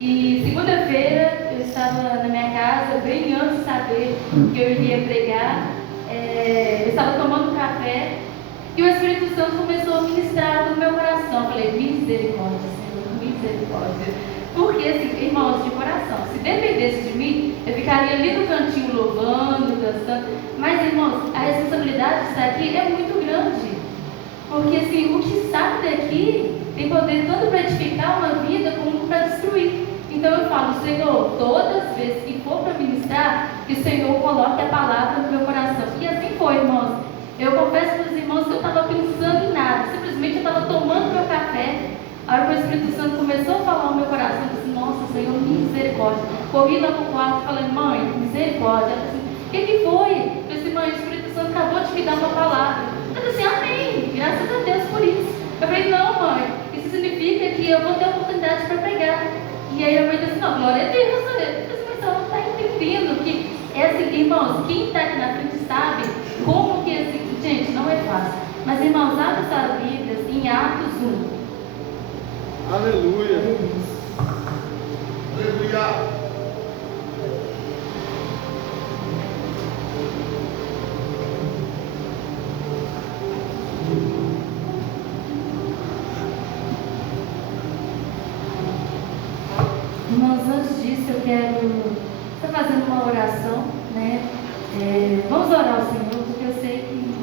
E segunda-feira eu estava na minha casa, bem antes de saber que eu iria pregar. Eu estava tomando café e o Espírito Santo começou a ministrar no meu coração. Eu falei, misericórdia, Senhor, misericórdia. Porque, assim, irmãos, de coração, se dependesse de mim, eu ficaria ali no cantinho louvando, dançando. Mas, irmãos, a responsabilidade de estar aqui é muito grande. Porque, assim, o que sai daqui tem poder tanto para edificar uma vida como para destruir. Então eu falo, Senhor, todas as vezes que for para ministrar, que o Senhor coloque a palavra no meu coração. E assim foi, irmãos. Eu confesso para os irmãos que eu estava pensando em nada. Simplesmente eu estava tomando meu café. A hora que o Espírito Santo começou a falar no meu coração, eu disse, nossa, Senhor, misericórdia. Corri lá para o quarto e falei, mãe, misericórdia. Ela disse, o que foi? Eu disse, mãe, o Espírito Santo acabou de me dar uma palavra. Eu disse, amém, graças a Deus por isso. Eu falei, não, mãe, isso significa que eu vou ter a oportunidade para pregar. E aí a mãe disse, não, glória a Deus. Eu disse, mas ela não está entendendo que, assim, irmãos, quem está aqui na frente sabe como que, assim, gente, não é fácil. Mas, irmãos, abre suas Bíblias em Atos 1. Aleluia. Aleluia. Irmãos, antes disso eu quero estar fazendo uma oração, né? Vamos orar ao Senhor, porque eu sei que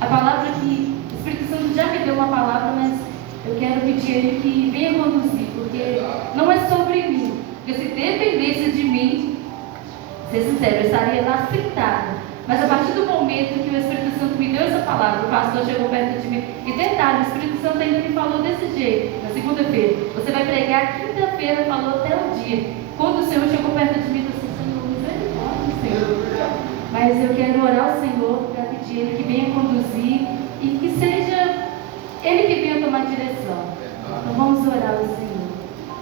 a palavra que o Espírito Santo já me deu uma palavra, mas eu quero pedir a Ele que venha conduzir, porque não é sobre mim. Porque se dependesse de mim, ser sincero, eu estaria lá sentada. Mas a partir do momento que o Espírito Santo me deu essa palavra, o pastor chegou perto de mim. E detalhe, o Espírito Santo ainda me falou desse jeito, na segunda-feira. Você vai pregar quinta-feira, falou até o dia. Quando o Senhor chegou perto de mim, eu disse, Senhor, misericórdia, Senhor. Mas eu quero orar ao Senhor para pedir Ele que venha conduzir e que seja Ele que venha tomar direção. Então vamos orar ao Senhor.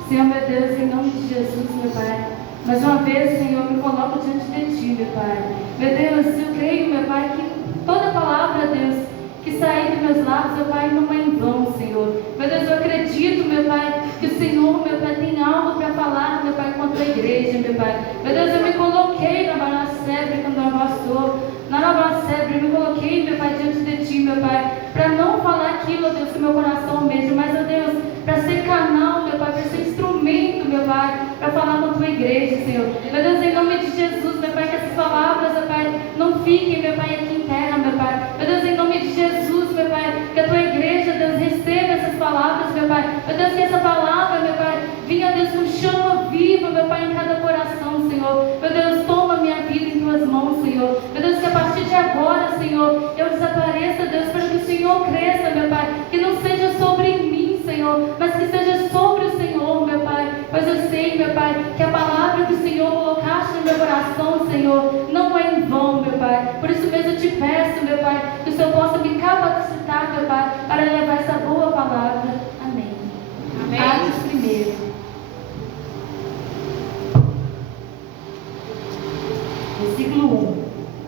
Senhor, meu Deus, em nome de Jesus, meu Pai. Mais uma vez, Senhor, me coloco diante de Ti, meu Pai. Meu Deus, eu creio, meu Pai, que toda palavra, Deus, que sair dos meus lábios, meu Pai, não é em vão, Senhor. Meu Deus, eu acredito, meu Pai, que o Senhor, meu Pai, tem algo para falar, meu Pai, contra a igreja, meu Pai. Meu Deus, eu me coloquei na Baracebre, quando eu pastor, na Baracebre, eu me coloquei, meu Pai, diante de Ti, meu Pai, para não falar aquilo, Deus, que meu coração mesmo, mas, meu Deus, para ser canal, meu Pai, para ser instrumento, meu Pai, para falar com a Tua igreja, Senhor. Meu Deus, em nome de Jesus, meu Pai, que essas palavras, meu Pai, não fiquem, meu Pai, aqui em terra, meu Pai. Meu Deus, em nome de Jesus, meu Pai, que a Tua igreja, Deus, receba essas palavras, meu Pai. Meu Deus, que essa palavra, meu Pai, vinha, Deus, com chama viva, meu Pai, em cada coração, Senhor. Meu Deus, toma minha vida em Tuas mãos, Senhor. Meu Deus, que a partir de agora, Senhor, eu desapareça, Deus, para que o Senhor cresça, meu Pai. Que não seja sobre mim, Senhor, mas que seja sobre o Senhor, meu Pai. Pois eu sei, meu Pai, que a palavra que o Senhor colocaste no meu coração, Senhor, não é em vão, meu Pai. Por isso mesmo eu te peço, meu Pai, que o Senhor possa me capacitar, meu Pai, para levar essa boa palavra. Amém. Amém. Atos 1. Versículo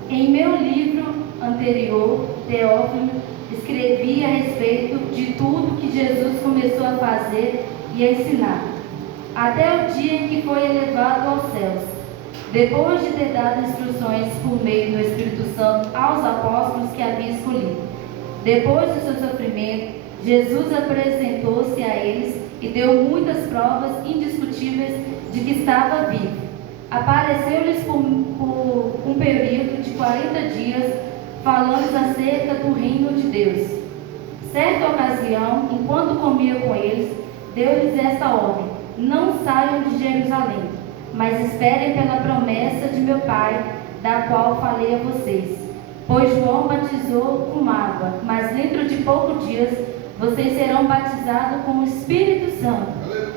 1. Em meu livro anterior, Teófilo, escrevi a respeito de tudo que Jesus começou a fazer e a ensinar, até o dia em que foi elevado aos céus, depois de ter dado instruções por meio do Espírito Santo aos apóstolos que havia escolhido. Depois do seu sofrimento, Jesus apresentou-se a eles e deu muitas provas indiscutíveis de que estava vivo. Apareceu-lhes por um período de 40 dias, falando acerca do reino de Deus. Certa ocasião, enquanto comia com eles, deu-lhes esta ordem: não saiam de Jerusalém, mas esperem pela promessa de meu Pai, da qual falei a vocês. Pois João batizou com água, mas dentro de poucos dias vocês serão batizados com o Espírito Santo.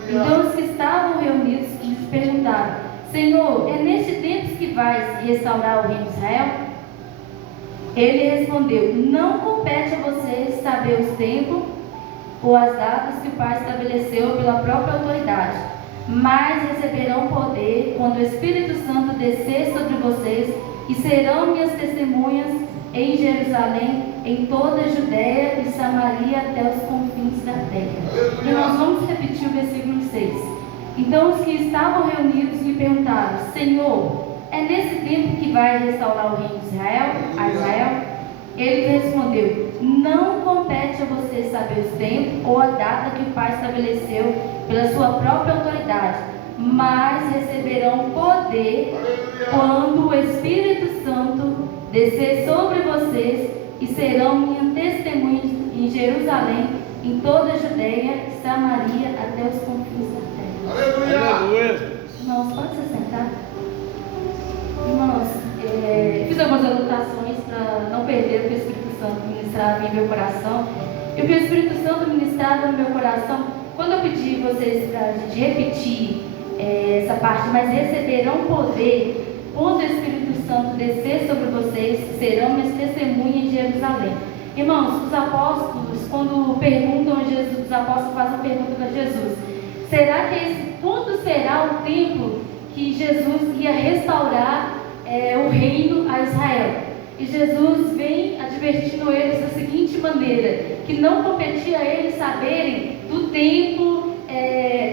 Então os que estavam reunidos lhes perguntaram: Senhor, é neste tempo que vais restaurar o reino de Israel? Ele respondeu: não compete a vocês saber os tempos ou as datas que o Pai estabeleceu pela própria autoridade, mas receberão poder quando o Espírito Santo descer sobre vocês, e serão minhas testemunhas em Jerusalém, em toda a Judéia e Samaria até os confins da terra. E nós vamos repetir o versículo 6. Então os que estavam reunidos lhe perguntaram: Senhor, é nesse tempo que vai restaurar o reino de Israel? Ele respondeu: Não compete a você saber o tempo ou a data que o Pai estabeleceu pela sua própria autoridade, mas receberão poder quando o Espírito Santo descer sobre vocês, e serão minhas testemunhas em Jerusalém, em toda a Judeia, Samaria, até os confins da terra. Aleluia. Irmãos, pode se sentar. Irmãos, fiz algumas anotações para não perder o que o Espírito Santo ministrava em meu coração. E o que o Espírito Santo ministrava no meu coração, quando eu pedi vocês para a gente repetir essa parte, mas receberão poder quando o Espírito Santo descer sobre vocês, serão minhas testemunhas em Jerusalém. Irmãos, os apóstolos, quando perguntam a Jesus, os apóstolos fazem a pergunta para Jesus: será que quando será o tempo que Jesus ia restaurar o reino a Israel? E Jesus vem advertindo eles da seguinte maneira: que não competia a eles saberem do tempo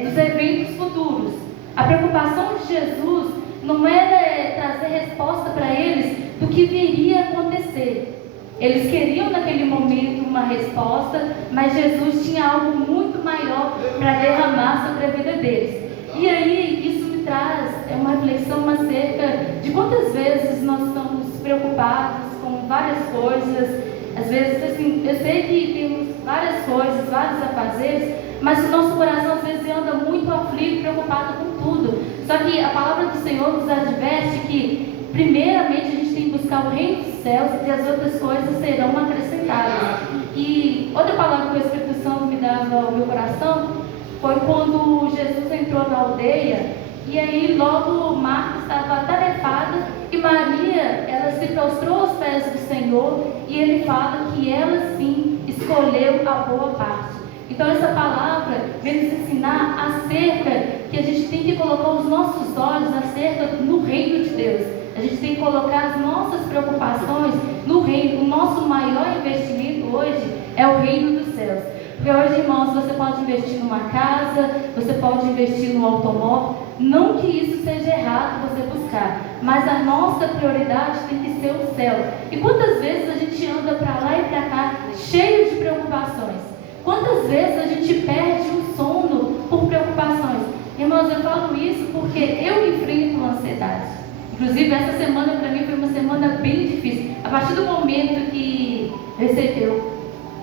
dos eventos futuros. A preocupação de Jesus não era trazer resposta para eles do que viria a acontecer. Eles queriam naquele momento uma resposta, mas Jesus tinha algo muito maior para derramar sobre a vida deles. E aí isso me traz uma reflexão acerca de quantas vezes nós estamos preocupados com várias coisas. Às vezes, assim, eu sei que temos várias coisas, vários afazeres, mas o nosso coração às vezes anda muito aflito, preocupado com tudo. Só que a palavra do Senhor nos adverte que primeiramente a gente tem que buscar o reino dos céus, e as outras coisas serão acrescentadas. E outra palavra que o Espírito Santo me dava ao meu coração foi quando Jesus entrou na aldeia, e aí logo Marta estava atarefada, e Maria, ela se prostrou aos pés do Senhor, e ele fala que ela sim escolheu a boa parte. Então essa palavra vem nos ensinar acerca que a gente tem que colocar os nossos olhos acerca no reino de Deus. A gente tem que colocar as nossas preocupações no reino. O nosso maior investimento hoje é o reino dos céus. Porque hoje, irmãos, você pode investir numa casa, você pode investir no automóvel. Não que isso seja errado você buscar, mas a nossa prioridade tem que ser o céu. E quantas vezes a gente anda para lá e para cá cheio de preocupações? Quantas vezes a gente perde o sono por preocupações? Irmãos, eu falo isso porque eu enfrento ansiedade. Inclusive, essa semana para mim foi uma semana bem difícil. A partir do momento que eu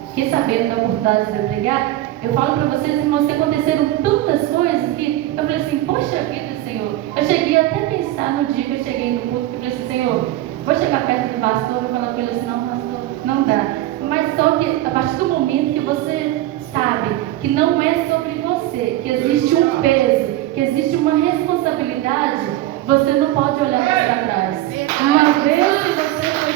fiquei sabendo da oportunidade de eu pregar, eu falo para vocês, irmãos, que aconteceram tantas coisas que eu falei assim: poxa vida, Senhor. Eu cheguei até a pensar no dia que eu cheguei no culto, que eu falei assim: Senhor, vou chegar perto do pastor e falar com ele assim: não, pastor, não dá. Mas só que a partir do momento que você sabe que não é sobre você, que existe um peso, que existe uma responsabilidade, você não pode olhar para trás. Uma vez que você foi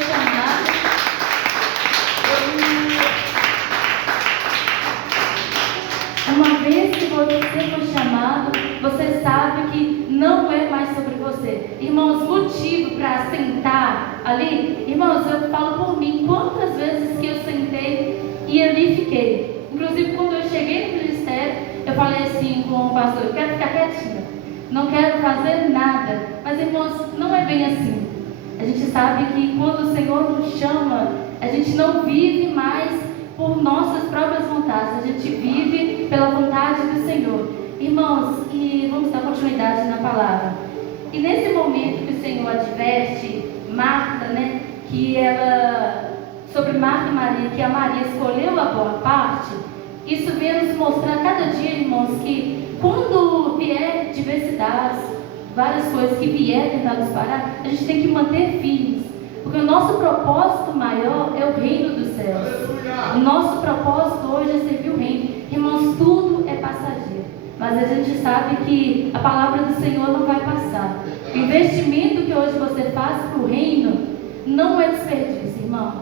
chamado, você sabe que não é mais sobre você. Irmãos, motivo para sentar ali, irmãos, eu falo por mim, quantas vezes que eu sentei e ali fiquei. Inclusive, quando eu cheguei no ministério, eu falei assim com o pastor: eu quero ficar quietinha, não quero fazer nada. Mas, irmãos, não é bem assim. A gente sabe que quando o Senhor nos chama, a gente não vive mais por nossas próprias vontades, a gente vive pela vontade do Senhor. Irmãos, e vamos dar continuidade na palavra. E nesse momento que o Senhor adverte Marta, né, que ela, sobre Marta e Maria, que a Maria escolheu a boa parte, isso vem nos mostrar cada dia, irmãos, que quando vier diversidades, várias coisas que vierem tentar nos parar, a gente tem que manter firmes, porque o nosso propósito maior é o reino dos céus. O nosso propósito hoje é servir o reino. Irmãos, tudo é passageiro, mas a gente sabe que a palavra do Senhor não vai passar. O investimento que hoje você faz para o reino não é desperdício, irmão.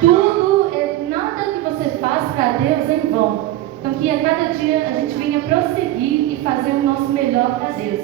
Tudo, nada que você faz para Deus é em vão. Então que a cada dia a gente venha prosseguir e fazer o nosso melhor para Deus.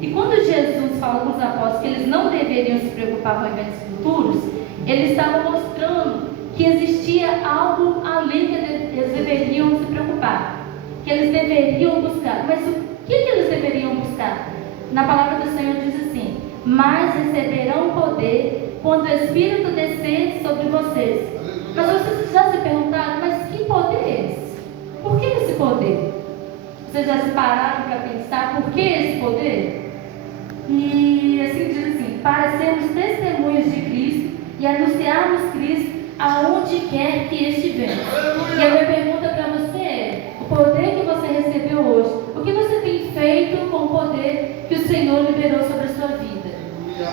E quando Jesus fala com os apóstolos que eles não deveriam se preocupar com eventos futuros, ele estava mostrando que existia algo além que eles deveriam se preocupar, que eles deveriam buscar. Mas que eles deveriam buscar? Na palavra do Senhor diz assim: mas receberão poder quando o Espírito descer sobre vocês. Mas vocês já se perguntaram, mas que poder é esse? Por que esse poder? Vocês já se pararam para pensar por que esse poder? E assim diz assim: para sermos testemunhas de Cristo e anunciarmos Cristo aonde quer que estivermos. E a minha pergunta para você é: o poder que você recebeu hoje, o que você tem feito com o poder que o Senhor liberou sobre a sua vida?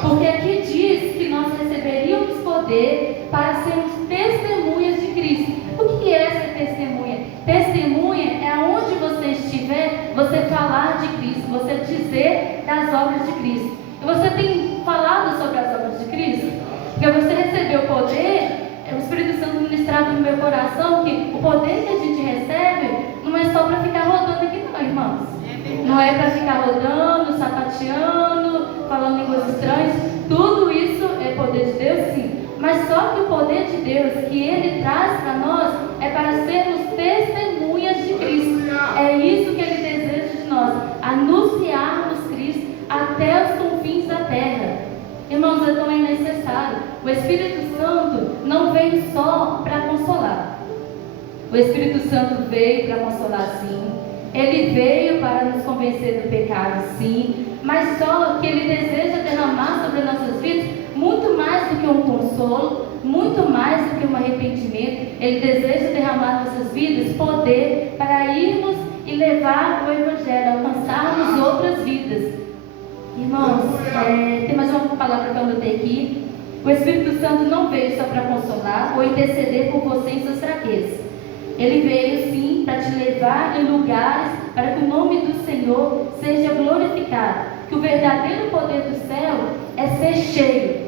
Porque aqui diz que nós receberíamos poder para sermos testemunhas de Cristo. O que é ser testemunha? Testemunha é aonde você estiver, você falar de Cristo, você dizer das obras de Cristo. E você tem falado sobre as obras de Cristo? Porque você recebeu poder. O Espírito Santo ministrado no meu coração que o poder que a gente recebe não é só para ficar rodando aqui não, irmãos. Não é para ficar rodando, sapateando, falando línguas estranhas. Tudo isso é poder de Deus, sim. Mas só que o poder de Deus que Ele traz para nós é para sermos testemunhas de Cristo. É isso que Ele deseja de nós, anunciarmos Cristo até os confins da terra. Irmãos, então é necessário. O Espírito Santo não veio só para consolar. O Espírito Santo veio para consolar, sim. Ele veio para nos convencer do pecado, sim. Mas só que Ele deseja derramar sobre nossas vidas muito mais do que um consolo, muito mais do que um arrependimento. Ele deseja derramar em nossas vidas poder para irmos e levar o Evangelho, alcançarmos outras vidas. Irmãos, tem mais uma palavra que eu anotei aqui. O Espírito Santo não veio só para consolar ou interceder por você em suas fraquezas. Ele veio sim para te levar em lugares para que o nome do Senhor seja glorificado. Que o verdadeiro poder do céu é ser cheio.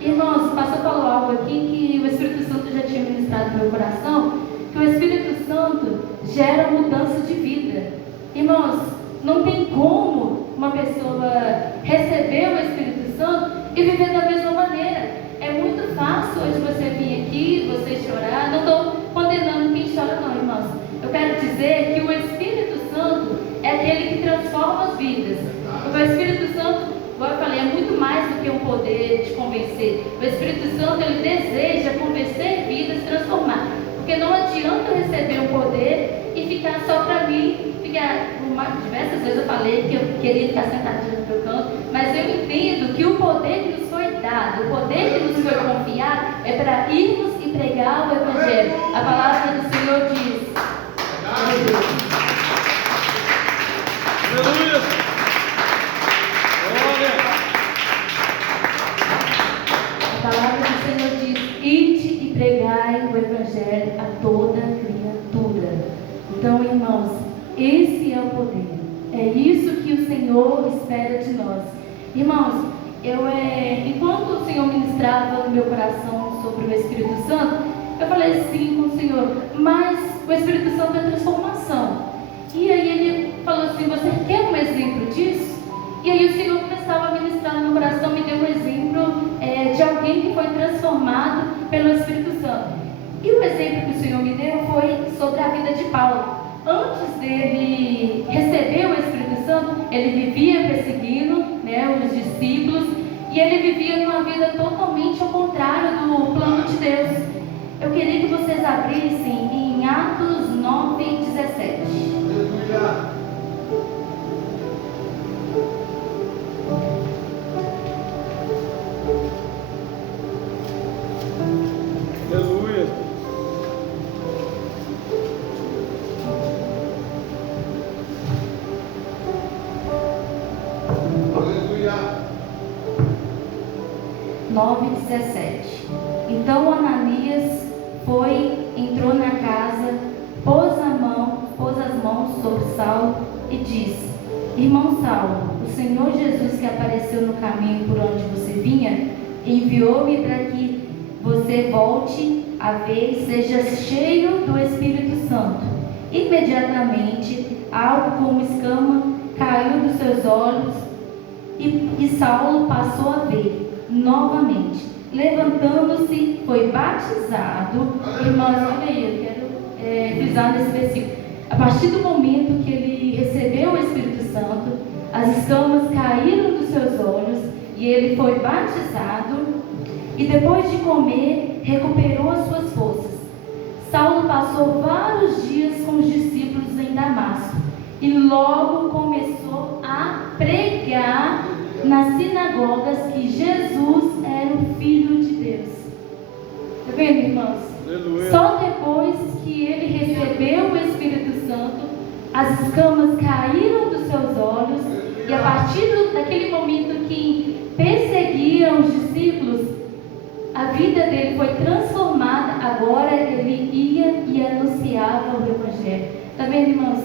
Irmãos, o pastor falou algo aqui que o Espírito Santo já tinha ministrado no meu coração, que o Espírito Santo gera mudança de vida. Irmãos, não tem como uma pessoa receber o Espírito Santo e viver da mesma maneira. É muito fácil hoje você vir aqui, você chorar. Não estou condenando quem chora não, irmãos. Eu quero dizer que o Espírito Santo é aquele que transforma as vidas. Porque o Espírito Santo, como eu falei, é muito mais do que um poder de convencer. O Espírito Santo, ele deseja convencer vidas, transformar. Porque não adianta eu receber um poder e ficar só para mim. Diversas vezes eu falei que eu queria ficar sentadinha no meu canto, mas eu entendo que o poder que nos foi dado, o poder que nos foi confiado é para irmos e pregar o Evangelho. A palavra do Senhor diz. Aleluia! Glória! A palavra do Senhor diz: ide e pregai o Evangelho a toda criatura. Então, irmãos, esse é o poder. É isso que o Senhor espera de nós. Irmãos, enquanto o Senhor ministrava no meu coração sobre o Espírito Santo, eu falei assim com o Senhor: mas o Espírito Santo é transformação. E aí ele falou assim: você quer um exemplo disso? E aí o Senhor começava a ministrar no meu coração, me deu um exemplo de alguém que foi transformado pelo Espírito Santo. E o exemplo que o Senhor me deu foi sobre a vida de Paulo. Antes dele receber o Espírito Santo, ele vivia perseguindo, os discípulos, e ele vivia numa vida totalmente ao contrário do plano de Deus. Eu queria que vocês abrissem em Atos 9:17. Aleluia! Aleluia! 9:17. Então Ananias entrou na casa, pôs as mãos sobre Saulo e disse: irmão Saulo, o Senhor Jesus que apareceu no caminho por onde você vinha, enviou-me para que você volte a ver e seja cheio do Espírito Santo. Imediatamente, algo como escama caiu dos seus olhos e Saulo passou a ver novamente. Levantando-se, foi batizado. Irmãos, olha aí, eu quero frisar nesse versículo. A partir do momento que ele recebeu o Espírito Santo, As escamas caíram dos seus olhos e ele foi batizado e depois de comer recuperou as suas forças. Saulo passou vários dias com os discípulos em Damasco e logo começou a pregar nas sinagogas que Jesus era o Filho de Deus. Está vendo, irmãos? Aleluia. Só depois que ele recebeu o Espírito Santo, as escamas caíram dos seus olhos e a partir daquele momento que perseguiam os discípulos, a vida dele foi transformada. Agora ele ia e anunciava o Evangelho. Está vendo, irmãos?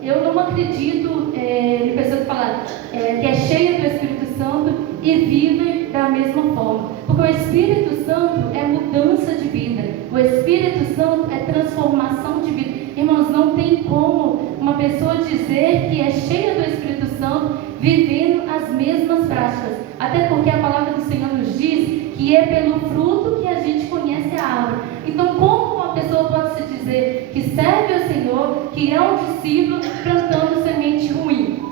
Eu não acredito em pessoas que falam que é cheia do Espírito Santo e vivem da mesma forma. Porque o Espírito Santo é mudança de vida. O Espírito Santo é transformação de vida. Irmãos, não tem como uma pessoa dizer que é cheia do Espírito Santo vivendo as mesmas práticas. Até porque a palavra do Senhor nos diz que é pelo fruto que a gente conhece a árvore. Então, como uma pessoa pode se dizer que serve ao Senhor, que é um discípulo, plantando semente ruim?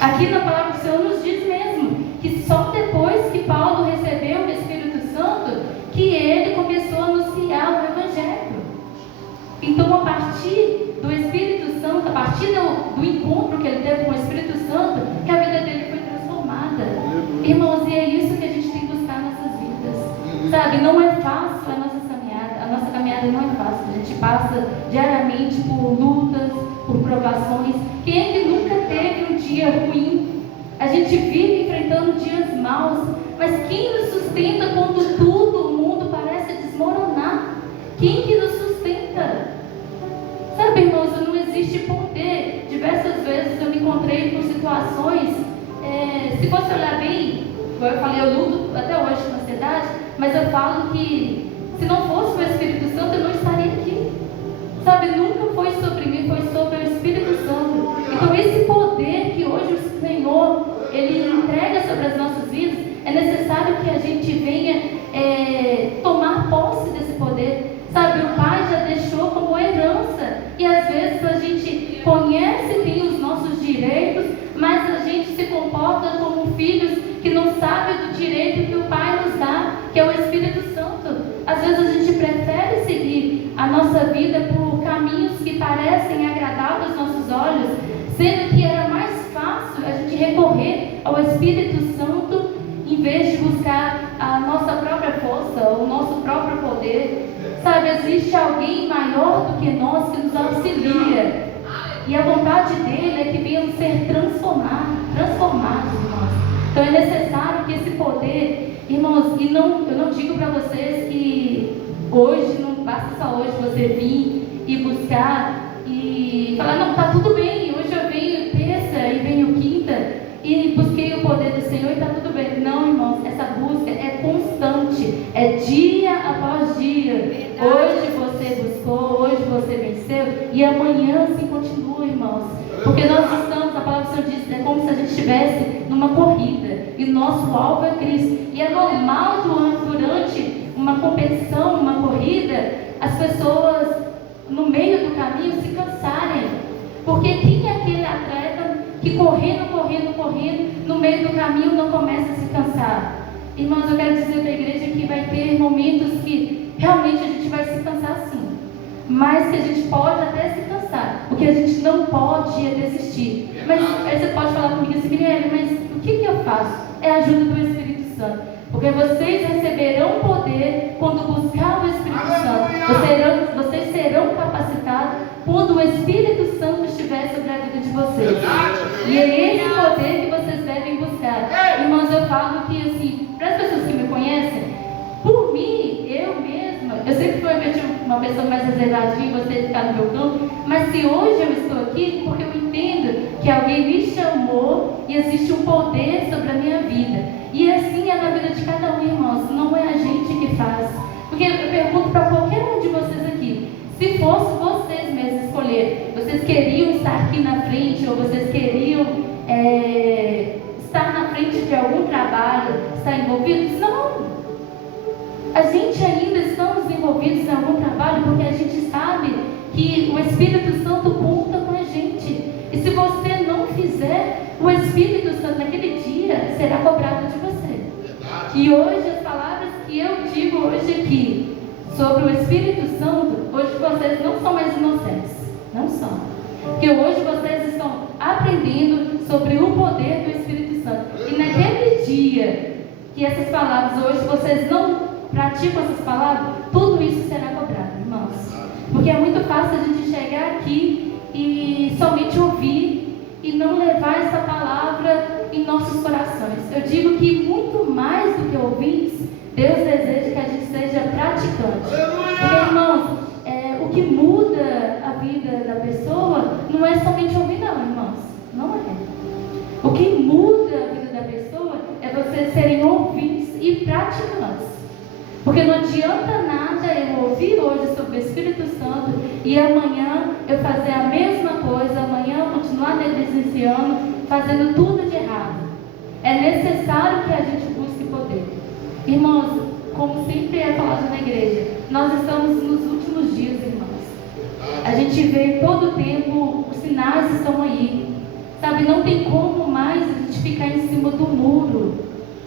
Aqui na palavra do Senhor nos diz mesmo que só depois que Paulo recebeu o Espírito Santo que ele começou a anunciar o Evangelho. Então, a partir do Espírito Santo, a partir do encontro que ele teve com o Espírito Santo, que a vida dele foi transformada. Irmãos, e é isso que a gente tem que buscar nas nossas vidas. Sabe, não é fácil a nossa caminhada. A nossa caminhada não é fácil. A gente passa diariamente por lutas, por provações. Quem é que nunca teve um dia ruim? A gente vive enfrentando dias maus. Mas quem nos sustenta quando tudo, o mundo parece desmoronar? Quem que nos sustenta? Sabe, irmãos, não existe poder. Diversas vezes eu me encontrei com situações, se fosse olhar bem, como eu falei, eu luto até hoje com ansiedade, mas eu falo que se não fosse o Espírito Santo, eu não estaria aqui. Sabe, nunca foi sobre mim, foi sobre o Espírito Santo. Então esse poder que hoje o Senhor, Ele entrega sobre as nossas vidas, é necessário que a gente venha tomar posse desse poder. Sabe, o Pai já deixou como herança. E às vezes a gente conhece bem os nossos direitos, mas a gente se comporta como filhos que não sabem do direito que o Pai nos dá, que é o Espírito Santo. Às vezes a gente prefere seguir a nossa vida por caminhos que parecem agradáveis aos nossos olhos, sendo que era mais fácil a gente recorrer ao Espírito Santo em vez de buscar a nossa própria força, o nosso próprio poder. Sabe, existe alguém maior do que nós que nos auxilia. E a vontade dele é que venhamos ser transformados, irmãos. Então é necessário que esse poder, irmãos, e eu não digo para vocês que hoje, não basta só hoje você vir e buscar e falar, não, tá tudo bem, hoje eu venho terça e venho quinta e busquei o poder do Senhor e está tudo bem. Não, irmãos, essa busca é constante, é dia após dia. Hoje você buscou, hoje você venceu e amanhã assim continua, irmãos. Porque nós estamos, a palavra do Senhor diz, é como se a gente estivesse numa corrida e nosso alvo é Cristo. E é normal durante uma competição, uma corrida, as pessoas no meio do caminho se cansarem. Porque quem é aquele atleta que correndo, no meio do caminho não começa a se cansar? Irmãos, eu quero dizer para a igreja que vai ter momentos que realmente a gente vai se cansar sim, mas que a gente pode até se cansar. O que a gente não pode é desistir. Mas aí você pode falar comigo assim, Mirelle, mas o que eu faço? É a ajuda do Espírito Santo. Porque vocês receberão poder quando buscar o Espírito Santo. Vocês serão capacitados quando o Espírito Santo estiver sobre a vida de vocês. E é esse poder que vocês devem buscar. Irmãos, eu falo que assim, para as pessoas que me conhecem, por mim, eu mesma, eu sempre fui uma pessoa mais reservadinha, você ficar no meu campo, mas se hoje eu estou aqui, porque eu entendo que alguém me chamou e existe um poder sobre a minha vida. E assim é na vida de cada um, irmãos, não é a gente que faz. Porque eu pergunto para qualquer um de vocês aqui, se fosse vocês mesmos escolher, vocês queriam estar aqui na frente, ou vocês queriam estar na frente de algum trabalho, estar envolvidos? Não! A gente ainda estamos envolvidos em algum trabalho porque a gente sabe que o Espírito Santo conta com a gente. E se você não fizer Espírito Santo naquele dia será cobrado de você. E hoje as palavras que eu digo hoje aqui sobre o Espírito Santo, hoje vocês não são mais inocentes. Não são. Porque hoje vocês estão aprendendo sobre o poder do Espírito Santo. E naquele dia que essas palavras, hoje vocês não praticam essas palavras, tudo isso será cobrado, irmãos. Porque é muito fácil a gente chegar aqui e somente ouvir e não levar essa palavra em nossos corações. Eu digo que muito mais do que ouvintes, Deus deseja que a gente seja praticante. Porque, irmãos, o que muda a vida da pessoa não é somente ouvir, não, irmãos. Não é. O que muda a vida da pessoa é vocês serem ouvintes e praticantes. Porque não adianta nada eu ouvir hoje sobre o Espírito Santo e amanhã eu fazer a mesma coisa, amanhã eu continuar negligenciando, fazendo tudo de errado. É necessário que a gente busque poder. Irmãos, como sempre é falado na igreja, nós estamos nos últimos dias, irmãos. A gente vê todo o tempo, os sinais estão aí. Sabe, não tem como mais a gente ficar em cima do muro.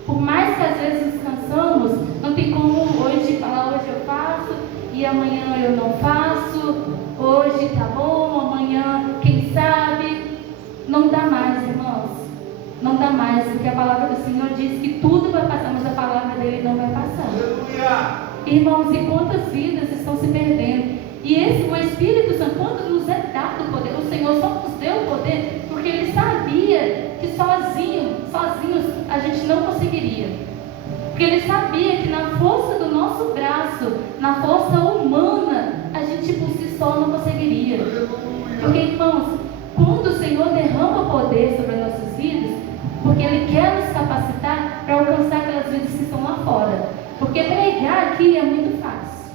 Por mais que às vezes nos cansamos, não tem como hoje falar, hoje eu faço e amanhã eu não faço, hoje tá bom, amanhã quem sabe. Não dá mais, irmãos. Não dá mais, porque a palavra do Senhor diz que tudo vai passar, mas a palavra dele não vai passar. Aleluia! Irmãos, e quantas vidas estão se perdendo? E o Espírito Santo, quando nos é dado o poder, o Senhor só nos deu o poder porque Ele sabia que sozinhos a gente não conseguiria. Porque Ele sabia que na força do nosso braço, na força humana, a gente por si só não conseguiria. Porque, irmãos, quando o Senhor derrama poder sobre as nossas vidas, porque Ele quer nos capacitar para alcançar aquelas vidas que estão lá fora. Porque pregar aqui é muito fácil.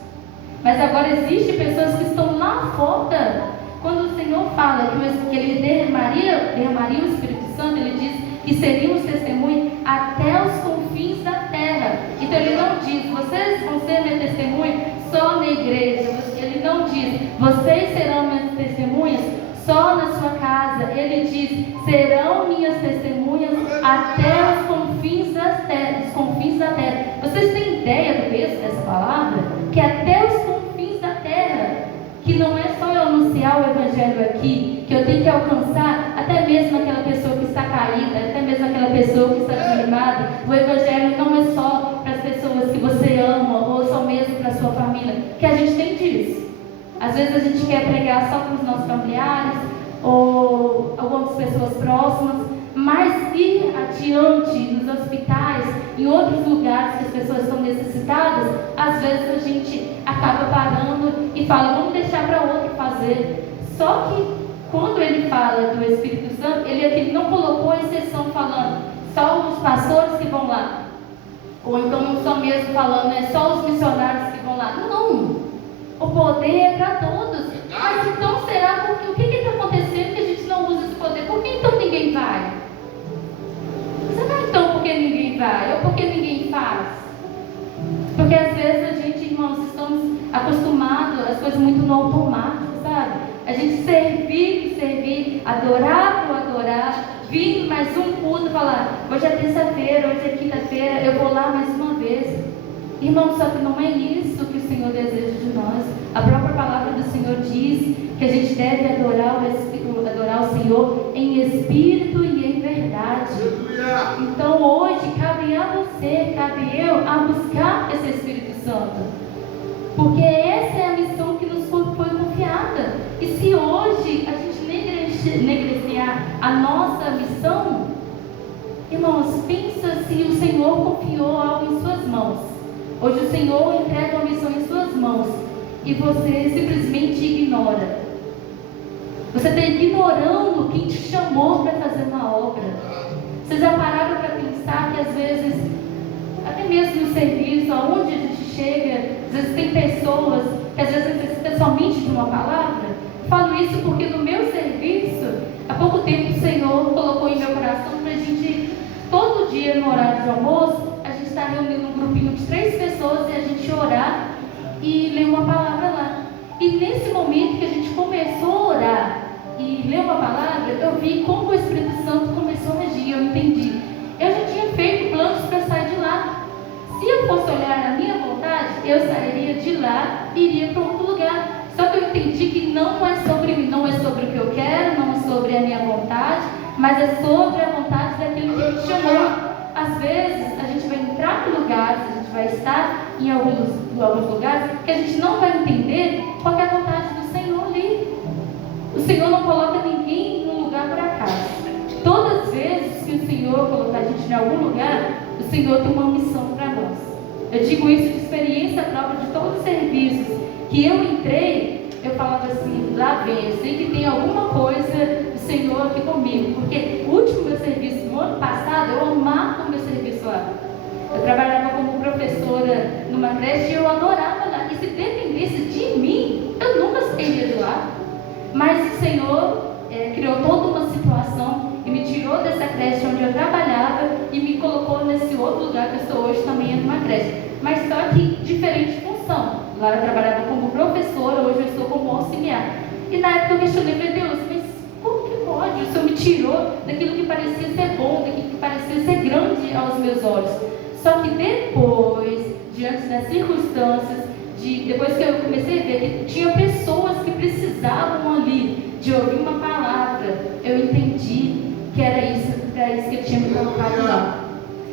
Mas agora existem pessoas que estão lá fora. Quando o Senhor fala que Ele derramaria o Espírito Santo, Ele diz que seríamos testemunhas até os confins da terra. Então Ele não diz, vocês vão ser minhas testemunhas só na igreja. Ele não diz, vocês serão minhas testemunhas só na sua casa. Ele diz, serão minhas testemunhas até os confins da terra. Vocês têm ideia do peso dessa palavra? Que até os confins da terra, que não é só eu anunciar o Evangelho aqui, que eu tenho que alcançar até mesmo aquela pessoa que está caída, até mesmo aquela pessoa que está desanimada. O Evangelho não é só para as pessoas que você ama, ou só mesmo para a sua família, que a gente tem disso. Às vezes a gente quer pregar só para os nossos familiares, ou algumas pessoas próximas, mas ir adiante nos hospitais, em outros lugares que as pessoas estão necessitadas, às vezes a gente acaba parando e fala, vamos deixar para outro fazer. Só que quando ele fala do Espírito Santo, ele não colocou exceção falando só os pastores que vão lá, ou então só mesmo falando só os missionários que vão lá. Não, o poder é para todos. Mas então será o que está acontecendo que a gente não usa esse poder? Por que então ninguém vai? Será então porque ninguém vai? Ou porque ninguém faz? Porque às vezes a gente, irmãos, estamos acostumados às coisas muito no automático, sabe? A gente servir, adorar por adorar, vir mais um culto e falar, hoje é terça-feira, hoje é quinta-feira, eu vou lá mais uma vez. Irmãos, só que não é isso que o Senhor deseja de nós. A própria palavra do Senhor diz que a gente deve adorar o Senhor em espírito e em verdade. Então hoje cabe a você, cabe eu, a buscar esse Espírito Santo. Porque essa é a missão que nos foi confiada. E se hoje a gente negligenciar a nossa missão, irmãos, pensa se o Senhor confiou algo em suas mãos. Hoje o Senhor entrega uma missão em suas mãos e você simplesmente ignora. Você está ignorando quem te chamou para fazer uma obra. Vocês já pararam para pensar que às vezes, até mesmo no serviço, aonde a gente chega, às vezes tem pessoas que às vezes necessitam somente de uma palavra? Falo isso porque no meu serviço, há pouco tempo o Senhor colocou em meu coração para a gente, todo dia no horário de almoço, a gente está reunindo um grupinho de 3 pessoas e a gente orar e ler uma palavra lá. E nesse momento que a gente começou a orar e ler uma palavra, eu vi como o Espírito Santo começou a agir. sobre a vontade daquilo que Ele chamou. Às vezes, a gente vai entrar em lugares, a gente vai estar em alguns lugares que a gente não vai entender qual é a vontade do Senhor ali. O Senhor não coloca ninguém num lugar por acaso. Todas as vezes que o Senhor colocar a gente em algum lugar, o Senhor tem uma missão para nós. Eu digo isso de experiência própria de todos os serviços que eu entrei. Eu falava assim, lá vem, eu sei que tem alguma coisa do Senhor aqui comigo, porque o último meu serviço, no ano passado, eu amava o meu serviço lá. Eu trabalhava como professora numa creche e eu adorava lá, e se dependesse de mim, eu nunca sairia de lá. Mas o Senhor criou toda uma situação e me tirou dessa creche onde eu trabalhava e me colocou nesse outro lugar que eu estou hoje, também é numa creche, mas só que diferente função. Lá eu trabalhava como professora, hoje eu estou como auxiliar. E na época eu questionei, falei, Deus, mas como que pode? O Senhor me tirou daquilo que parecia ser bom, daquilo que parecia ser grande aos meus olhos. Só que depois, diante das circunstâncias, depois que eu comecei a ver que tinha pessoas que precisavam ali de ouvir uma palavra, eu entendi que era isso que Ele tinha me colocado lá.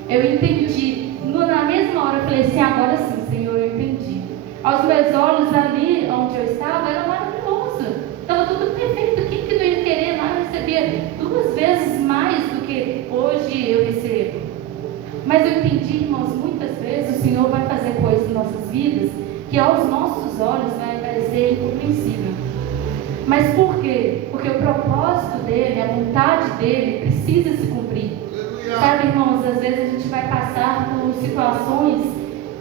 Eu entendi. Na mesma hora eu falei assim, agora sim, Senhor, eu entendi. Aos meus olhos ali, onde eu estava, era maravilhoso. Estava tudo perfeito. Quem que não ia querer lá receber 2 vezes mais do que hoje eu recebo? Mas eu entendi, irmãos, muitas vezes o Senhor vai fazer coisas em nossas vidas que aos nossos olhos vai parecer incompreensível. Mas por quê? Porque o propósito dele, a vontade dele precisa se cumprir. Sabe, irmãos, às vezes a gente vai passar por situações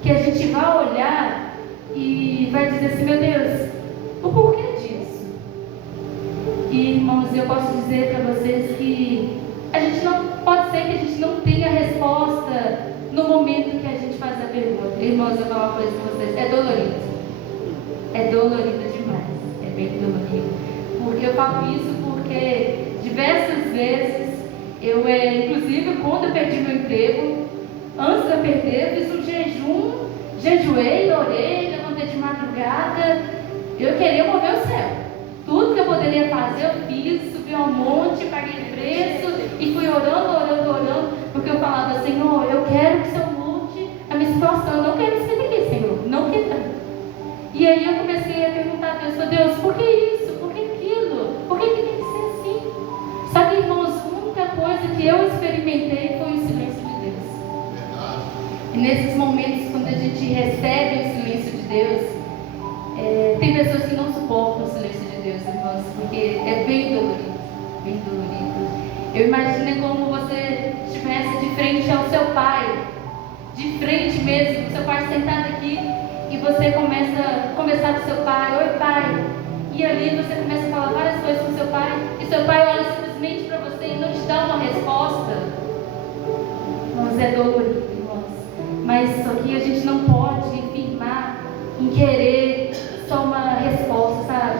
que a gente vai olhar e vai dizer assim, meu Deus, o porquê disso? E, irmãos, eu posso dizer para vocês que a gente não pode ser que a gente não tenha resposta no momento que a gente faz a pergunta. Irmãos, eu vou falar uma coisa para vocês, é dolorido. É dolorido demais, é bem dolorido. Porque eu falo isso porque diversas vezes inclusive quando eu perdi meu emprego, antes de eu perder, eu fiz um jejum, jejuei, orei, levantei de madrugada, eu queria mover o céu. Tudo que eu poderia fazer, eu fiz, subi ao monte, paguei preço e fui orando, porque eu falava, Senhor, eu quero que o Senhor mude a minha situação, eu não quero ser daqui, Senhor, não quero. E aí eu comecei a perguntar a Deus, por que isso? Por que aquilo? Por que tem que ser assim? Só que, irmãos, a única coisa que eu experimentei foi o silêncio de Deus. E nesses momentos, quando a gente recebe o silêncio de Deus, tem pessoas que não suportam o silêncio de Deus, irmãos, porque é bem dolorido, bem dolorido. Eu imagino como você estivesse de frente ao seu pai, de frente mesmo, o seu pai sentado aqui, e você começa a conversar com seu pai, oi pai, e ali você começa a falar várias coisas com seu pai, e seu pai olha simplesmente para você e não te dá uma resposta. Irmãos, é dolorido, irmãos, mas só que a gente não pode firmar em querer só uma resposta, sabe?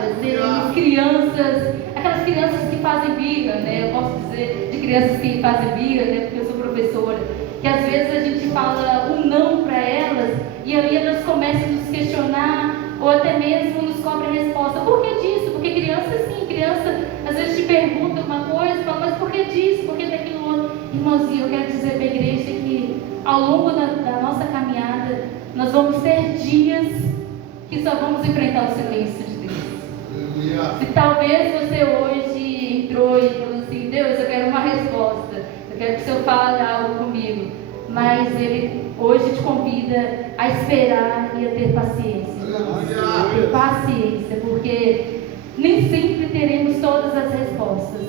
Aquelas crianças que fazem birra, né? Eu posso dizer de crianças que fazem birra, né? Porque eu sou professora, que às vezes a gente fala um não para elas e ali elas começam a nos questionar ou até mesmo nos cobram a resposta. Por que disso? Porque criança às vezes te pergunta uma coisa, fala, mas por que disso? Por que daquilo outro? Irmãozinho, eu quero dizer para a igreja que ao longo da nossa caminhada nós vamos ter dias que só vamos enfrentar o silêncio de Deus. Se talvez você hoje entrou e falou assim, Deus, eu quero uma resposta, eu quero que o Senhor fale algo comigo, mas Ele hoje te convida a esperar e a ter paciência. Ter paciência, porque nem sempre teremos todas as respostas,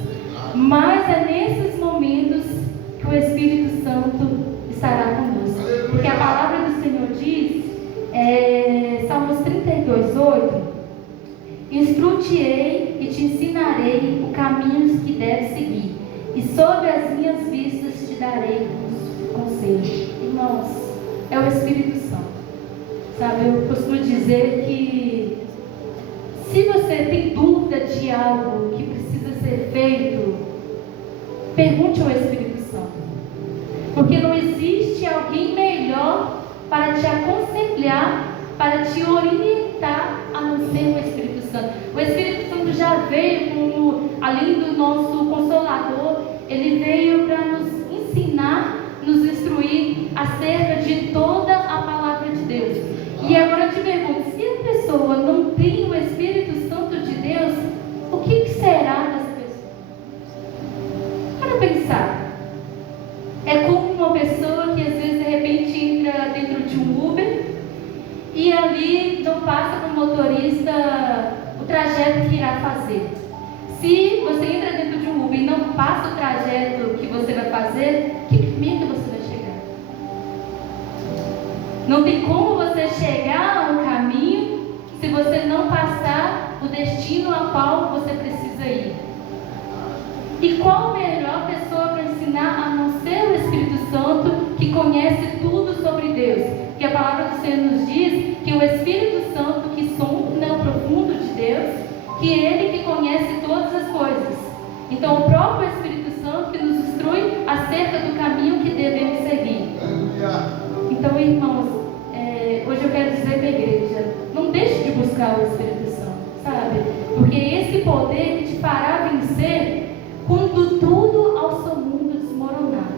mas é nesses momentos que o Espírito Santo estará conosco, porque a palavra do Senhor diz, Salmos 32:8, instruir-te-ei e te ensinarei o caminho que deves seguir, e sobre as minhas vistas te darei conselho. Irmãos, é o Espírito Santo, sabe? Eu costumo dizer que se você tem dúvida de algo que precisa ser feito, pergunte ao Espírito Santo, porque não existe alguém melhor para te aconselhar, para te orientar, a não ser o Espírito Santo. O Espírito Santo já veio como, além do nosso Consolador, ele veio para nos ensinar, nos instruir acerca de toda a palavra de Deus. E agora eu te pergunto, se a pessoa não tem o Espírito Santo de Deus, o que será dessa pessoa? Para pensar. É como uma pessoa que às vezes de repente entra dentro de um Uber e ali não passa para o motorista o trajeto que irá fazer. Se você entra dentro de um Uber e não passa o trajeto que você vai fazer, que caminho que você vai chegar? Não tem como você chegar a um caminho se você não passar o destino a qual você precisa ir. E qual a melhor pessoa para ensinar a não ser o Espírito Santo, que conhece tudo sobre Deus? Que a palavra do Senhor nos diz que o Espírito Santo, que sonda o profundo de Deus, que Ele que conhece todas as coisas. Então, o próprio Espírito Santo que nos instrui acerca do caminho que devemos seguir. Então, irmãos, hoje eu quero dizer para a igreja, não deixe de buscar o Espírito Santo, sabe? Porque esse poder que te fará vencer quando tudo ao seu mundo desmoronar.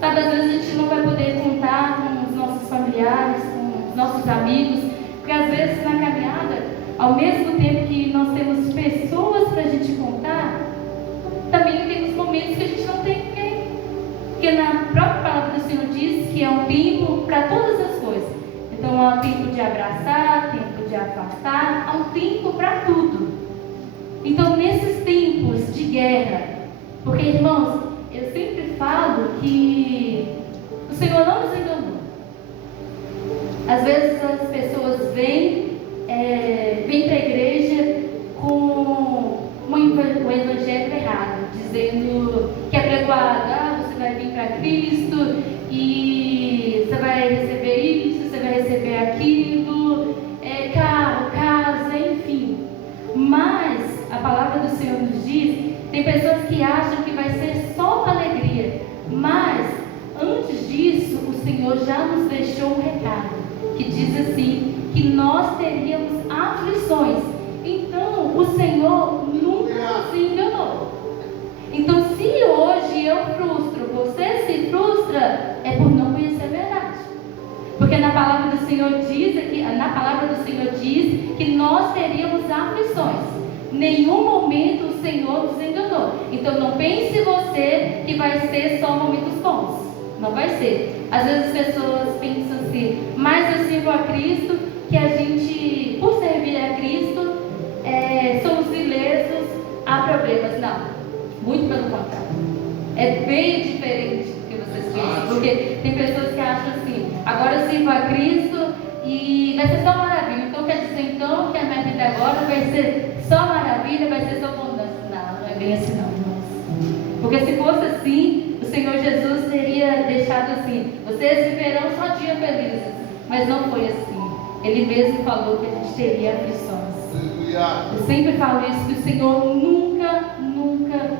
Sabe, às vezes a gente não vai poder contar com os nossos familiares, com os nossos amigos, porque às vezes na caminhada, ao mesmo tempo que nós temos pessoas para a gente contar, também temos momentos que a gente não tem ninguém. Porque na própria palavra do Senhor diz que é um tempo para todas as coisas. Então há um tempo de abraçar, tempo de afastar, há um tempo para tudo. Então nesses tempos de guerra, porque, irmãos, eu sempre falo que o Senhor não nos enganou. Às vezes as pessoas vêm para a igreja com um evangelho errado, dizendo que é pregoado, você vai vir para Cristo e você vai receber isso, você vai receber aquilo, carro, casa, enfim. Mas a palavra do Senhor nos diz, tem pessoas que acham que vai ser só alegria, mas antes disso o Senhor já nos deixou um recado, que diz assim, que nós teríamos aflições. Então o Senhor nunca nos enganou. Então se hoje eu frustro, você se frustra, é por não conhecer a verdade. Porque na palavra do Senhor diz que nós teríamos aflições. Nenhum momento o Senhor nos enganou. Então não pense você que vai ser só momentos bons. Não vai ser. Às vezes as pessoas pensam assim, mas eu sirvo a Cristo, que a gente, por servir a Cristo, somos ilesos a problemas. Não, muito pelo contrário. É bem diferente do que vocês pensam. Porque tem pessoas que acham assim, agora eu sirvo a Cristo e vai ser só maravilha. Então quer dizer então que a minha vida agora vai ser só maravilha, vai ser só abundância. Não é bem assim não, irmãos. Porque se fosse assim, o Senhor Jesus teria deixado assim, vocês viverão só dias felizes. Mas não foi assim. Ele mesmo falou que a gente teria aflições. Eu sempre falo isso, que o Senhor nunca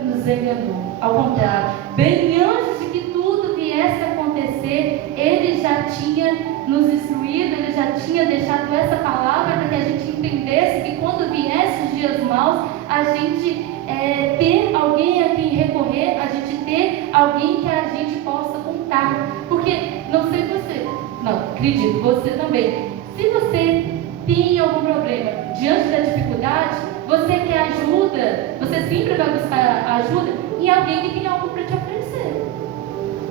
nos enganou. Ao contrário, bem antes de que tudo viesse a acontecer, Ele já tinha nos instruído, Ele já tinha deixado essa palavra para que a gente entendesse que quando viessem os dias maus, a gente ter alguém a quem recorrer, a gente ter alguém que a gente possa contar. Porque, não sei você, não, acredito, você também. Se você tem algum problema diante da dificuldade, você quer ajuda, você sempre vai buscar ajuda em alguém que tem algo para te oferecer.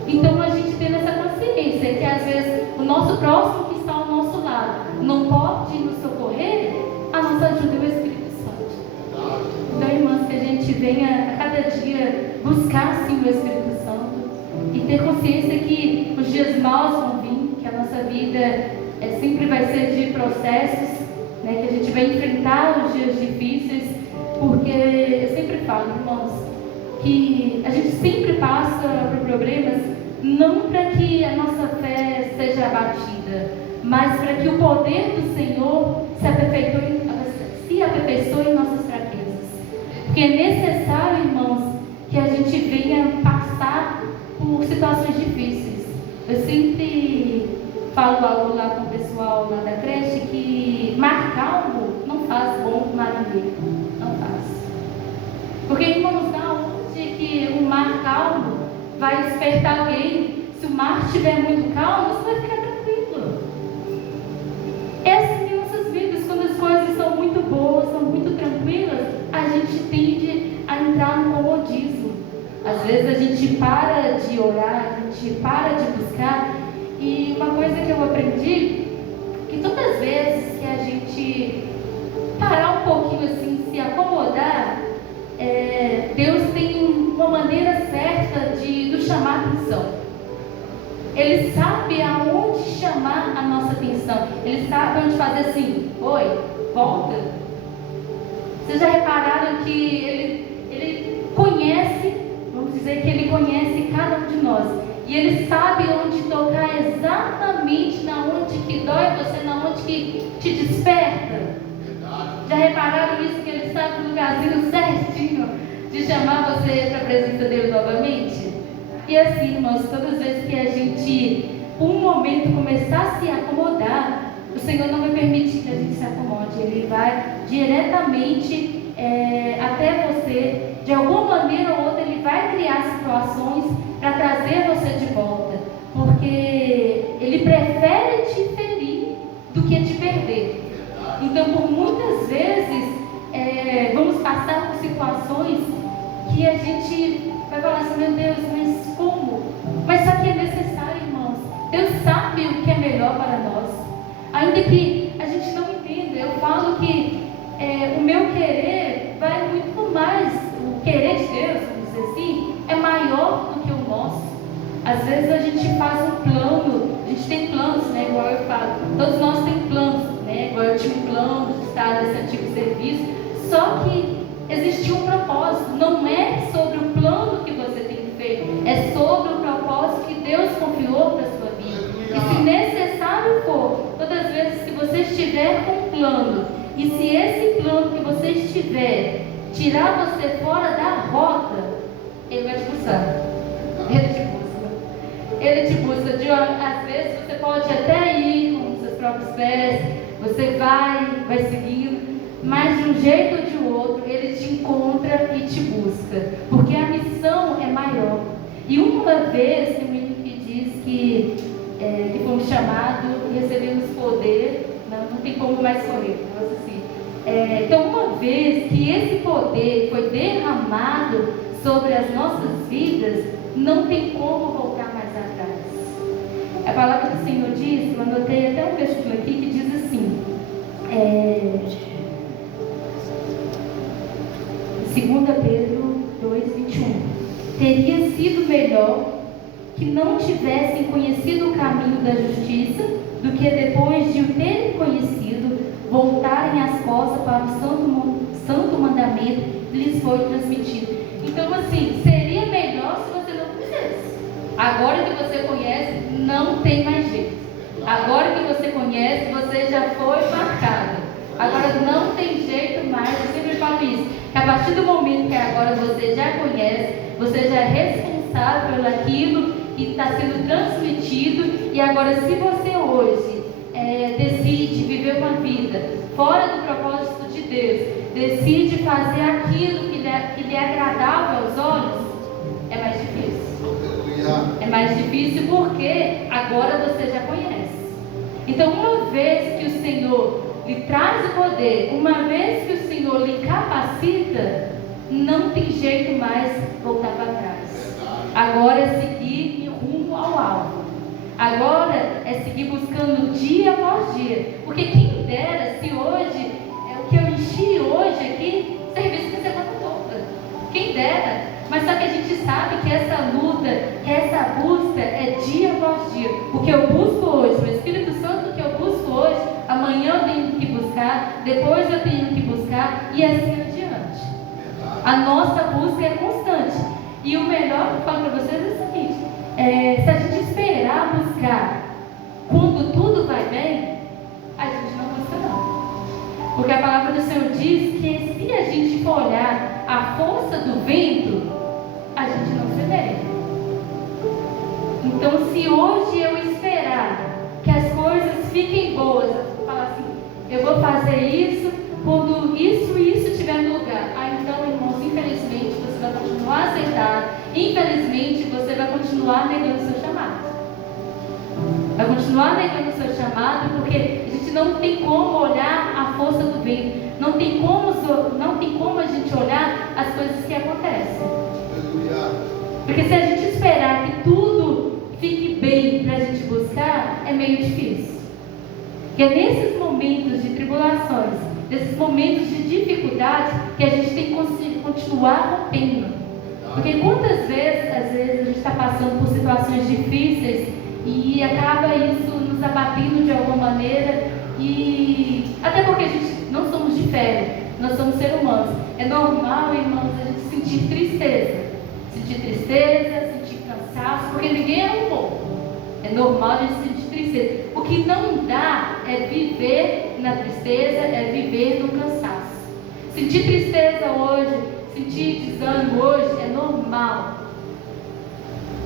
Então a gente tem essa consciência que às vezes o nosso próximo que está ao nosso lado não pode nos socorrer, a nossa ajuda é o Espírito Santo. Então, irmãs, que a gente venha a cada dia buscar sim o Espírito Santo e ter consciência que os dias maus vão vir, que a nossa vida sempre vai ser de processos, né, que a gente vai enfrentar os dias difíceis, porque eu sempre falo, irmãos, que a gente sempre passa por problemas não para que a nossa fé seja abatida, mas para que o poder do Senhor se aperfeiçoe em nossas fraquezas. Porque é necessário, irmãos, que a gente venha passar por situações difíceis. Eu sempre falo algo lá com o pessoal lá da creche, que mar calmo não faz bom marinheiro. Não faz. Porque, irmãos, da onde que o mar calmo vai despertar alguém. Se o mar estiver muito calmo, você vai ficar tranquilo. É assim em nossas vidas, quando as coisas são muito boas, são muito tranquilas, a gente tende a entrar no comodismo. Às vezes a gente para de orar, a gente para de buscar. E uma coisa que eu aprendi, que todas as vezes que a gente parar um pouquinho assim, se acomodar, Deus tem uma maneira certa de nos chamar a atenção. Ele sabe aonde chamar a nossa atenção. Ele sabe onde fazer assim: oi, volta. Vocês já repararam que ele conhece, vamos dizer que ele conhece cada um de nós. E ele sabe onde tocar exatamente na onde que dói você, na onde que te desperta. Já repararam isso? Que ele sabe o lugarzinho certinho de chamar você para a presença dele novamente? E assim, irmãos, todas as vezes que a gente, por um momento, começar a se acomodar, o Senhor não vai permitir que a gente se acomode. Ele vai diretamente até você. De alguma maneira ou outra, Ele vai criar situações para trazer você de volta. Porque Ele prefere te ferir do que te perder. Então, por muitas vezes, vamos passar por situações que a gente vai falar assim: meu Deus, mas como? Mas só que é necessário, irmãos. Deus sabe o que é melhor para nós. Ainda que a gente não entenda, eu falo que o meu querer vai muito mais. O querer de Deus, vamos dizer assim, é maior do que o nosso. Às vezes a gente faz um plano, a gente tem planos, né? Igual eu falo, todos nós temos planos, né? Igual eu tinha um plano de estar nesse antigo serviço, só que existe um propósito. Não é sobre o plano que você tem feito, é sobre o propósito que Deus confiou para a sua vida. E se necessário for, todas as vezes que você estiver com um plano, e se esse plano que você estiver tirar você fora da rota, Ele vai te buscar. Ele te busca. Ele te busca. Às vezes você pode até ir com os seus próprios pés, você vai seguindo, mas de um jeito ou de outro, Ele te encontra e te busca, porque a missão é maior. E uma vez tem um menino que diz que fomos chamados e recebemos poder, não tem como mais correr, assim. Então, uma vez que esse poder foi derramado sobre as nossas vidas, não tem como voltar mais atrás. A palavra do Senhor diz, eu anotei até um versículo aqui que diz assim, 2 Pedro 2:21: teria sido melhor que não tivessem conhecido o caminho da justiça, do que depois de o terem conhecido, voltarem as costas para o santo mandamento que lhes foi transmitido. Então, assim, seria melhor se você não conhecesse. Agora que você conhece, não tem mais jeito. Agora que você conhece, você já foi marcado. Agora não tem jeito mais. Eu sempre falo isso, que a partir do momento que agora você já conhece, você já é responsável por aquilo que está sendo transmitido. E agora, se você hoje decide viver uma vida fora do propósito de Deus, decide fazer aquilo que lhe é agradável aos olhos, é mais difícil. É mais difícil porque agora você já conhece. Então, uma vez que o Senhor lhe traz o poder, uma vez que o Senhor lhe capacita, não tem jeito mais voltar para trás. Agora é seguir em rumo ao alvo. Agora é seguir buscando dia após dia. Porque quem dera se hoje, o que eu enchi hoje aqui, serviço de semana toda. Quem dera. Mas só que a gente sabe que essa luta, que essa busca é dia após dia. O que eu busco hoje, o Espírito Santo que eu busco hoje, amanhã eu tenho que buscar, depois eu tenho que buscar, e assim adiante. A nossa busca é constante. E o melhor que eu falo para vocês é o seguinte: se a gente esperar buscar quando tudo vai bem, a gente não busca não. Porque a palavra do Senhor diz que se a gente for olhar a força do vento, a gente não se vê. Então, se hoje eu esperar que as coisas fiquem boas, eu vou falar assim, eu vou fazer isso quando isso estiver no lugar. Então, irmãos, infelizmente, você vai continuar a aceitar. Infelizmente, você vai continuar negando o seu chamado. Vai continuar negando o seu chamado, porque a gente não tem como olhar a força do vento. Não tem como a gente olhar as coisas que acontecem. Porque se a gente esperar que tudo fique bem para a gente buscar, é meio difícil. Porque é nesses momentos de tribulações, nesses momentos de dificuldade, que a gente tem que continuar rompendo. Porque quantas vezes, às vezes, a gente está passando por situações difíceis e acaba isso nos abatendo de alguma maneira, e até porque a gente não somos de fé, nós somos seres humanos. É normal, irmãos, a gente sentir tristeza, sentir cansaço, porque ninguém é robô. É normal a gente sentir tristeza. O que não dá é viver na tristeza, é viver no cansaço. Sentir tristeza hoje, sentir desânimo hoje é normal.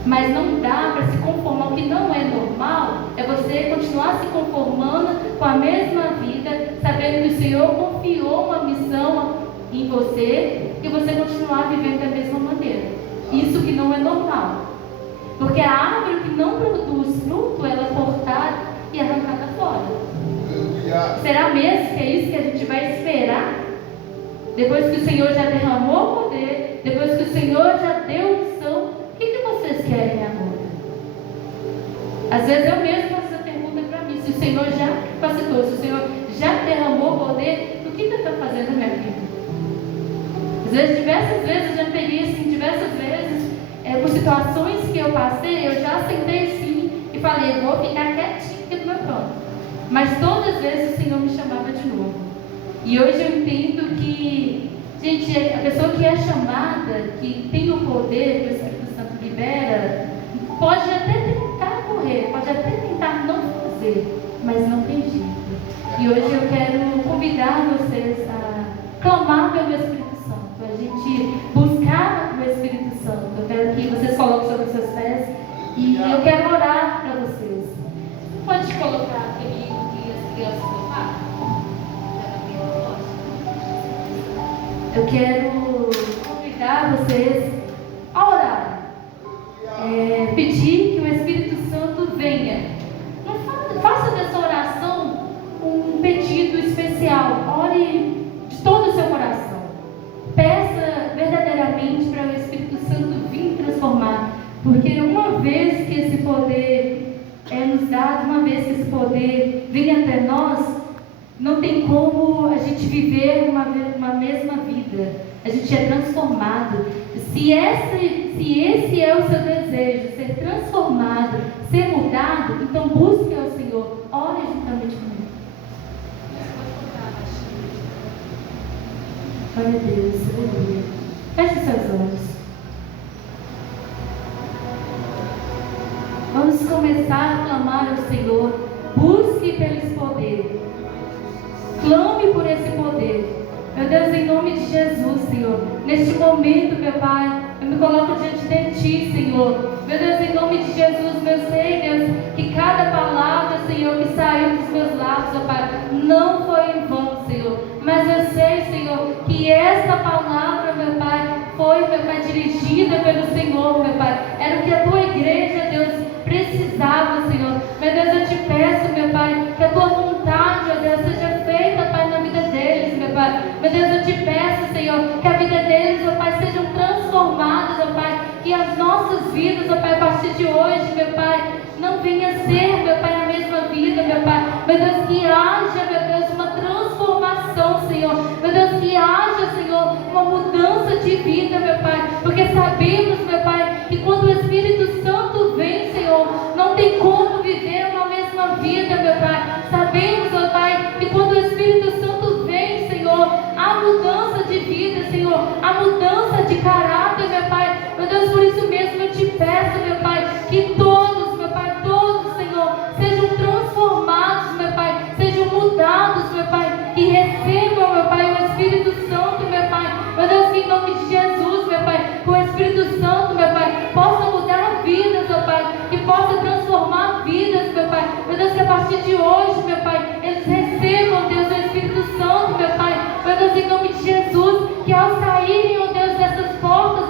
Mas não dá para se conformar. O que não é normal é você continuar se conformando com a mesma vida, sabendo que o Senhor confiou uma missão em você e você continuar vivendo da mesma maneira. Isso que não é normal. Porque a árvore que não produz fruto, ela é cortada e arrancada fora. Será mesmo que é isso que a gente vai esperar? Depois que o Senhor já derramou poder, depois que o Senhor já deu unção, o que vocês querem agora? Às vezes eu mesmo faço essa pergunta para mim. Se o Senhor já capacitou, se o Senhor já derramou poder, o que eu estou fazendo na minha vida? Às vezes, diversas vezes, eu já peguei assim, diversas vezes, por situações que eu passei, eu já sentei sim e falei, vou ficar quietinho aqui do meu canto. Mas todas as vezes o Senhor me chamava de novo. E hoje eu entendo que, gente, a pessoa que é chamada, que tem o poder que o Espírito Santo libera, pode até tentar correr, pode até tentar não fazer, mas não tem jeito. E hoje eu quero convidar vocês a clamar pelo Espírito Santo, a gente buscar o Espírito Santo. Eu quero que vocês coloquem sobre os seus pés e eu quero orar para vocês. Pode colocar aquele hino que as crianças tocaram? Eu quero convidar vocês a orar, pedir que o Espírito Santo venha. Não faça dessa oração um pedido especial. Ore de todo o seu coração. Peça verdadeiramente para o Espírito Santo vir transformar. Porque uma vez que esse poder é nos dado, uma vez que esse poder vem até nós, não tem como a gente viver uma mesma vida. A gente é transformado. Se esse é o seu desejo, ser transformado, ser mudado, então busque ao Senhor. Ore juntamente comigo. Glória a Deus, aleluia. Feche seus olhos. Vamos começar a clamar ao Senhor. Busque pelo esse poder. Clame por esse poder. Meu Deus, em nome de Jesus, Senhor. Neste momento, meu Pai, eu me coloco diante de Ti, Senhor. Meu Deus, em nome de Jesus, meu sei, Deus, que cada palavra, Senhor, que saiu dos meus lábios, ó Pai, não foi em vão, Senhor. Mas eu sei, Senhor, que esta palavra, meu Pai, foi, meu Pai, dirigida pelo Senhor, meu Pai. Era o que a Tua igreja, Deus, precisava, Senhor. Meu Deus, eu te peço, meu Pai, que a Tua vontade, ó Deus, seja feita, Pai, na vida deles, meu Pai. Meu Deus, eu te peço, Senhor, que a vida deles, ó Pai, sejam transformadas, ó Pai. Que as nossas vidas, ó Pai, a partir de hoje, meu Pai, não venha ser, meu Pai, a mesma vida, meu Pai. Meu Deus, que haja, meu Deus, uma transformação, Senhor. Meu Deus, que haja, Senhor, uma mudança de vida, meu Pai. Porque sabemos, meu Pai, que quando o Espírito Santo vem, Senhor, não tem como viver uma mesma vida, meu Pai. Sabemos, ó Pai, que quando o Espírito Santo vem, Senhor, há mudança de vida, Senhor, há mudança de caráter, meu Pai. Meu Deus, por isso mesmo eu te peço, meu Pai, que todos, meu Pai, todos, Senhor, sejam transformados, meu Pai, sejam mudados, meu Pai, e recebam, meu Pai, o Espírito Santo, meu Pai. Meu Deus, que em nome de Jesus, meu Pai, que o Espírito Santo, meu Pai, possa mudar vidas, meu Pai, que possa transformar vidas, meu Pai. Meu Deus, que a partir de hoje, meu Pai, eles recebam, Deus, o Espírito Santo, meu Pai. Meu Deus, em nome de Jesus, que ao saírem, ó Deus, dessas portas,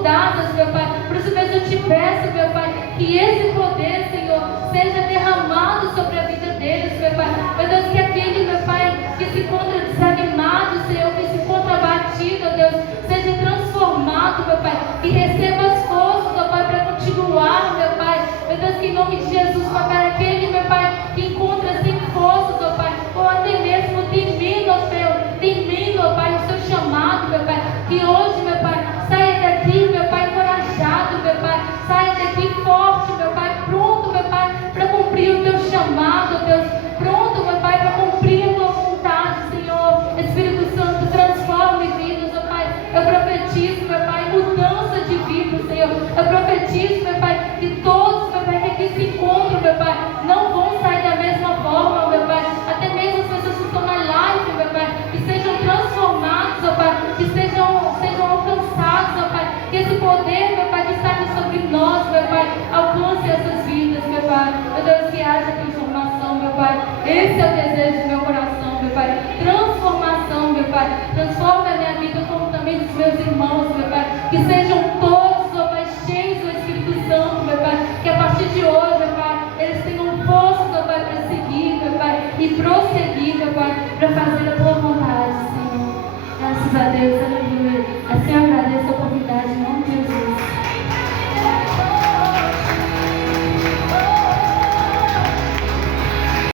mudadas, meu Pai. Por isso mesmo eu te peço, meu Pai, que esse poder, Senhor, seja derramado sobre a vida deles, meu Pai. Meu Deus, que aquele, meu Pai, que se encontra desanimado, Senhor, que se encontra abatido, ó Deus, seja transformado, meu Pai, que receba as forças, ó Pai, para continuar, meu Pai. Meu Deus, que em nome de Jesus, meu Pai, aquele, meu Pai, que encontra sem forças, ó Pai, ou até mesmo temindo, ó Pai, o seu chamado, meu Pai, que hoje, meu Pai, saia daqui, meu Pai, encorajado, meu Pai, saia daqui forte, meu Pai, pronto, meu Pai, para cumprir o teu chamado, ó Deus, pronto, meu Pai, para cumprir a tua vontade, Senhor. Espírito Santo, transforme vidas, ó Pai. Eu profetizo, meu Pai, mudança de vida, Senhor. Eu profetizo, meu Pai, que todos, meu Pai, que aqui se encontram, meu Pai, não vão sair da mesma forma, meu Pai. Até mesmo as pessoas que estão na live, meu Pai, que sejam transformados, ó Pai, que sejam alcançados, ó Pai. Que esse poder, meu Pai, que está aqui sobre nós, meu Pai, alcance essas vidas, meu Pai. Meu Deus, que haja transformação, meu Pai. Esse é o desejo do meu coração, meu Pai. Transformação, meu Pai. Transforma a minha vida como também dos meus irmãos, meu Pai. Que sejam todos, ó Pai, cheios do Espírito Santo, meu Pai. Que a partir de hoje, meu Pai, eles tenham forças, ó Pai, para seguir, meu Pai. E prosseguir, meu Pai, para fazer a tua vontade, Senhor. Graças a Deus, aleluia. Assim eu agradeço a oportunidade.